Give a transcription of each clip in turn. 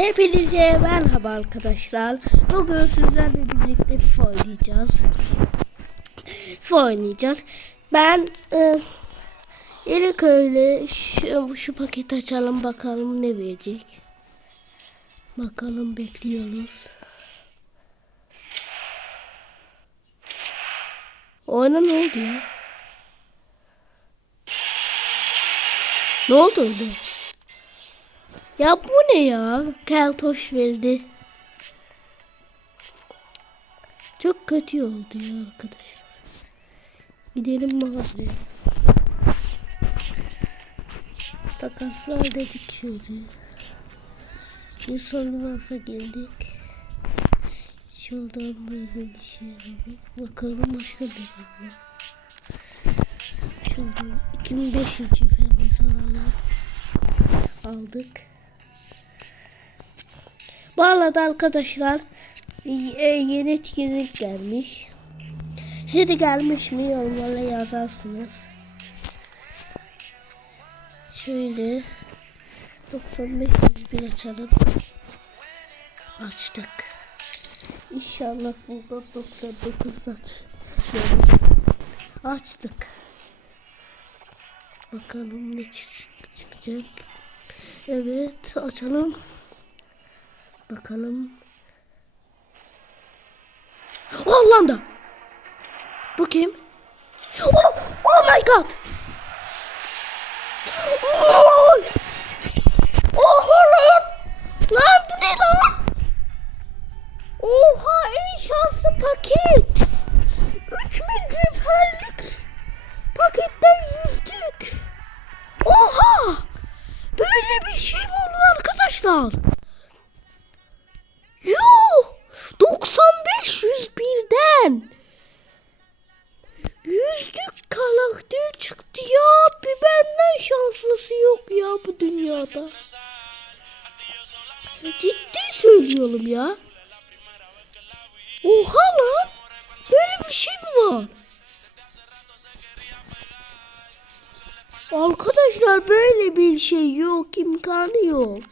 Hepinize merhaba arkadaşlar. Bugün sizlerle birlikte FIFA oynayacağız. FIFA oynayacağız. Ben e, ilk öyle şu, şu paketi açalım bakalım ne verecek. Bakalım bekliyoruz. Oyuna ne oldu ya? Ne oldu öyle? Ya bu ne ya? Keltoş verdi. Çok kötü oldu ya arkadaşlar. Gidelim mağazaya. Takaslar dedik şöyle. Bir sorun varsa geldik. Şuradan böyle bir şey alalım. Bakalım başka ne var. Şuradan 2500 efendimiz alalım. Aldık. Bu arada arkadaşlar e, yeni etkinlik gelmiş. De gelmiş mi yorumlara yazarsınız. Şöyle 95 bir açalım. Açtık. İnşallah burada 99 aç. Açtık. Bakalım ne çık- çıkacak. Evet açalım. Bakalım. Hollanda. Bu kim? Oh, oh my god. Oh, bu dünyada. Ciddi söylüyorum ya. Oha lan. Böyle bir şey mi var? Arkadaşlar böyle bir şey yok. imkanı yok.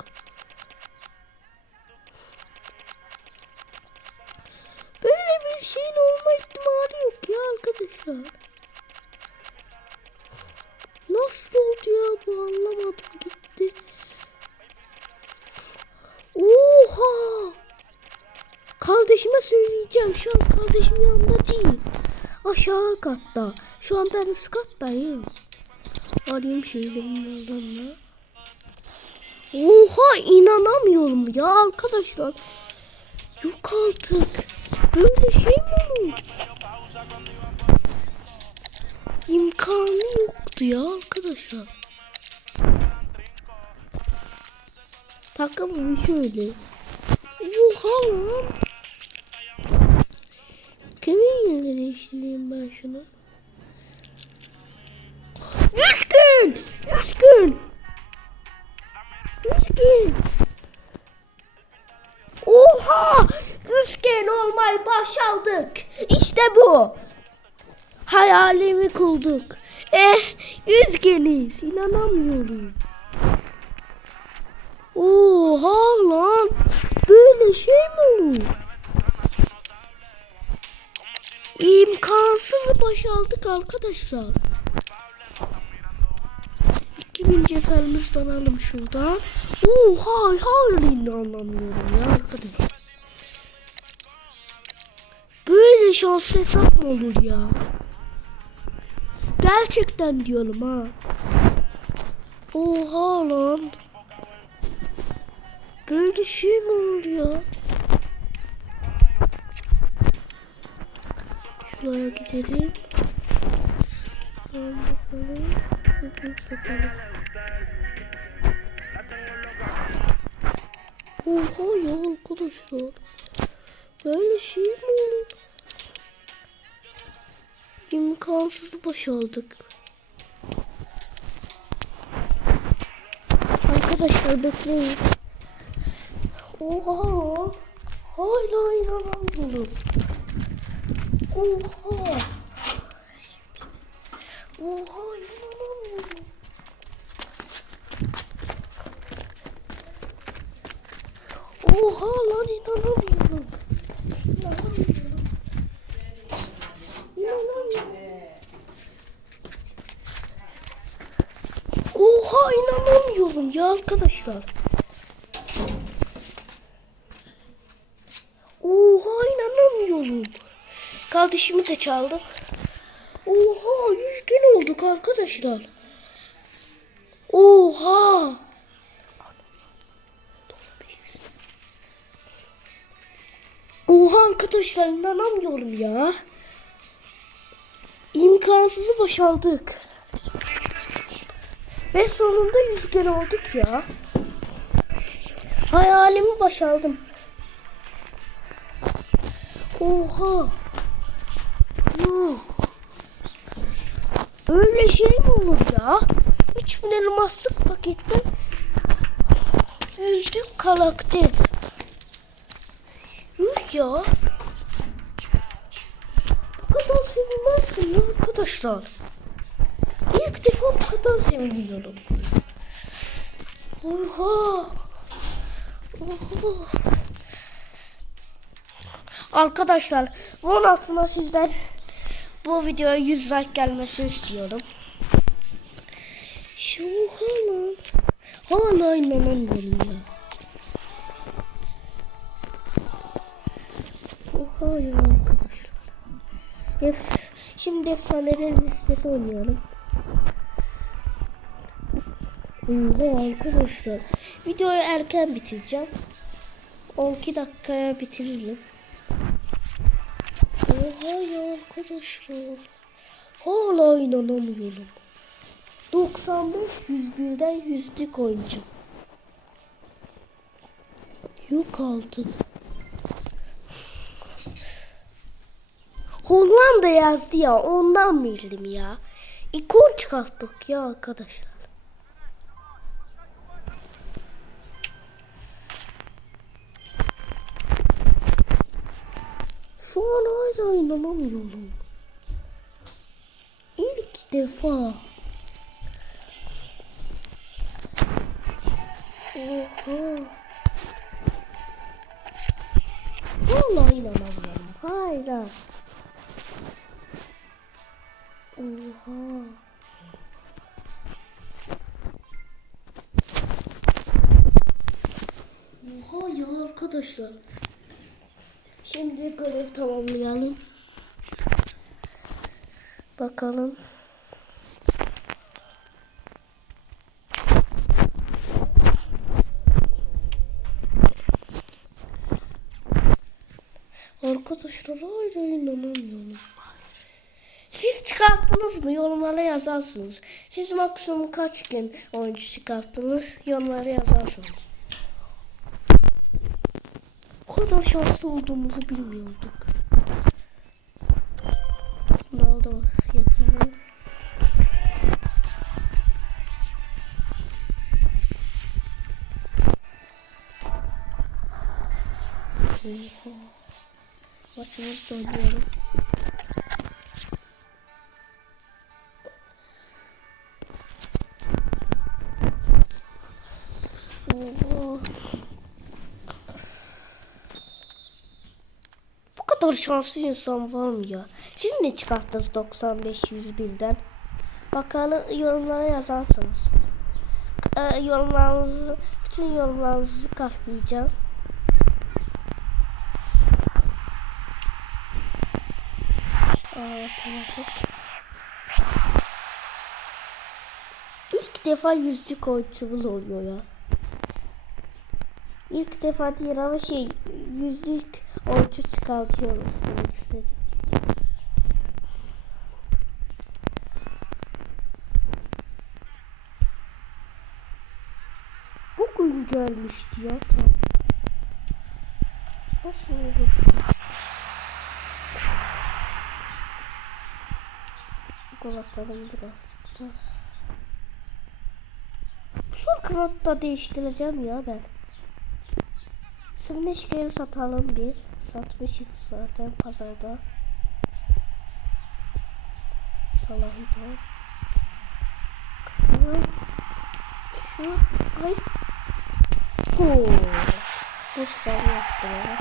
Böyle bir şeyin olma ihtimali yok ya arkadaşlar. Nasıl oldu ya bu anlamadım gitti. Oha! Kardeşime söyleyeceğim. Şu an kardeşim yanında değil. Aşağı katta. Şu an ben üst kattayım. Arayayım şeylerin adamla. Oha inanamıyorum ya arkadaşlar. Yok artık. Böyle şey mi olur? İmkanı yoktu ya arkadaşlar. Takım bir şöyle. Oha lan. Kimin yerine değiştireyim ben şunu? Yüz gün! Yüz gün! Yüz gün! Oha! Üçgen olmayı başardık. İşte bu. Hayalimi kurduk. Eh, yüzgeniz. İnanamıyorum. Oha lan. Böyle şey mi olur? İmkansızı başardık arkadaşlar. 2000 ceferimizden alalım şuradan. Oha hayır inanamıyorum ya arkadaş. Böyle şans hesap mı olur ya? Gerçekten diyorum ha. Oha lan. Böyle şey mi olur ya? Şuraya gidelim. Şuradan bakalım. Ucuz satalım. Oha ya arkadaşlar. Böyle şey mi olur? İmkansız başardık. Arkadaşlar bekleyin. Oha. Hala inanamıyorum. Oha. Oha inanamıyorum. Oha lan inanamıyorum. İnanamıyorum. İnanamıyorum. Oha inanamıyorum ya arkadaşlar. Oha inanamıyorum. Kardeşimi de çaldım. Oha yüz gün olduk arkadaşlar. Oha. Oha arkadaşlar inanamıyorum ya. İmkansızı başardık. Ve sonunda yüz gün olduk ya. Hayalimi başardım. Oha. Yuh. Öyle şey mi olur ya? 3000 elmaslık paketten yüzlük karakter. Yuh ya. Bu kadar sevinmezdim ya arkadaşlar. İlk defa bu kadar seviniyorum. Oha. Oha. Arkadaşlar bunun altına sizden bu videoya 100 like gelmesini istiyorum. Şu lan. Hala inanamıyorum ya. Oha ya arkadaşlar. Şimdi efsaneler listesi oynayalım. Oha arkadaşlar. Videoyu erken bitireceğim. 12 dakikaya bitiririm. Oha ya arkadaşlar. Hala inanamıyorum. 95 101'den yüzlük oyuncu. Yok altı. Hollanda yazdı ya ondan bildim ya. İkon çıkarttık ya arkadaşlar. Şu an hala inanamıyorum. İlk defa. Oha. Vallahi inanamıyorum. Hala. Oha. Oha ya arkadaşlar. Şimdi görev tamamlayalım. Bakalım. Arkadaşlar hala inanamıyorum. Siz çıkarttınız mı? Yorumlara yazarsınız. Siz maksimum kaç gün oyuncu çıkarttınız? Yorumlara yazarsınız. O kadar şanslı olduğumuzu bilmiyorduk. Da yapalım. Oha. Maçımızı. Oha. Kadar şanslı insan var mı ya? Siz ne çıkarttınız 95 101'den? Bakalım yorumlara yazarsınız. Ee, yorumlarınızı, bütün yorumlarınızı kalplayacağım. Evet, tamam. İlk defa yüzlük oyuncumuz oluyor ya. İlk defa değil ama şey yüzlük oyuncu çıkartıyoruz demek istedim. Bugün gelmişti ya tam. Nasıl olur? Gol atalım birazcık da. Son kanadı da değiştireceğim ya ben. Sırmeşkeyi satalım bir. Satmışız zaten pazarda. Salahito. Şu ay. Oo. Hoş ben yaptım ama.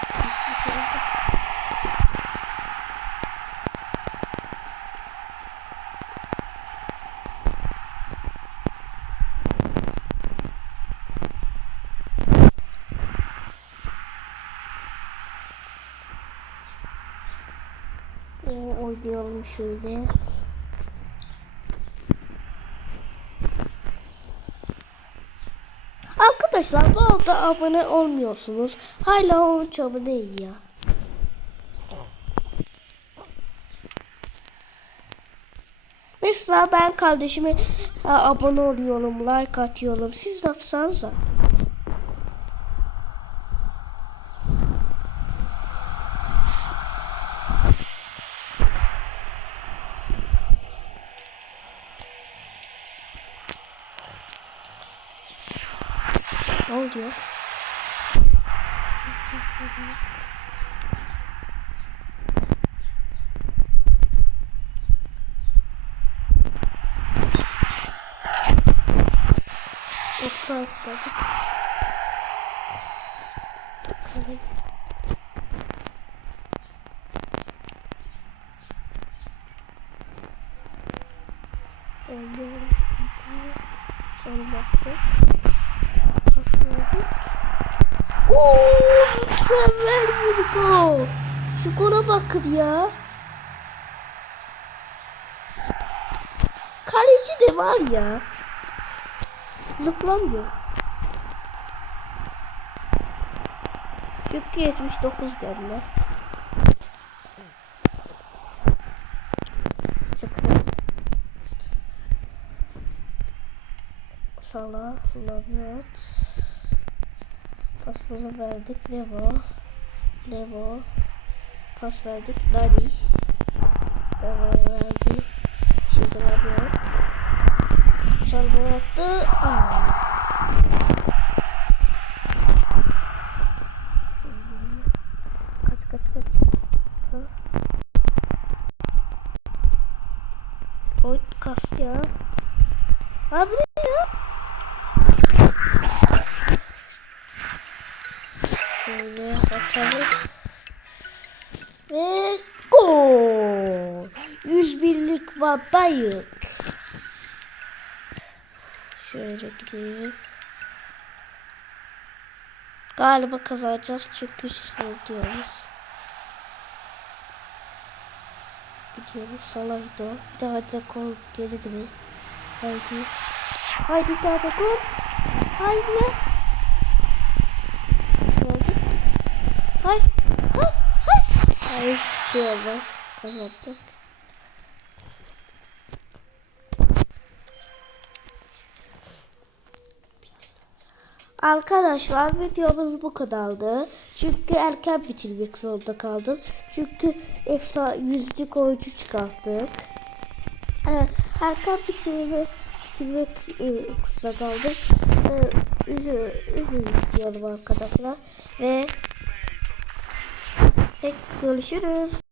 Oynayalım şöyle. Arkadaşlar arada abone olmuyorsunuz. Hala 13 abone ya. Mesela ben kardeşime e, abone oluyorum, like atıyorum. Siz de atsanıza. Ne oldu ya? Offside dedim. Bakalım. Oynuyorum şimdi. Son baktık. Pas verdik. Oo, mükemmel bir gol. Şu gola bakın ya. Kaleci de var ya. Zıplamıyor. Çünkü 79 geldiler. Çıktı. Salah, Labiot. Pasımızı verdik. Levo. Levo. Pas verdik. Dani. Levo verdi. Şimdi Labiot. Çalma attı. Aa. Kaç kaç kaç. Ha. Oy kas ya. Abi ne ya? Şöyle atalım. Ve gol. 101'lik vaddayız. Şöyle gideyim. Galiba kazanacağız çünkü diyoruz. Gidiyoruz. Salah'dı o. Bir daha da gol geri gibi. Haydi. Haydi bir daha da gol. Haydi ya. Şöyle. Hay. Hay. Hay. Hayır hiçbir şey olmaz. Kazandık. Arkadaşlar videomuz bu kadardı. Çünkü erken bitirmek zorunda kaldım. Çünkü efsa yüzlük oyuncu çıkarttık. Ee, erken bitirmek bitirmek e, kusura kaldım. Ee, üzü, üzü istiyorum arkadaşlar. Ve, ve görüşürüz.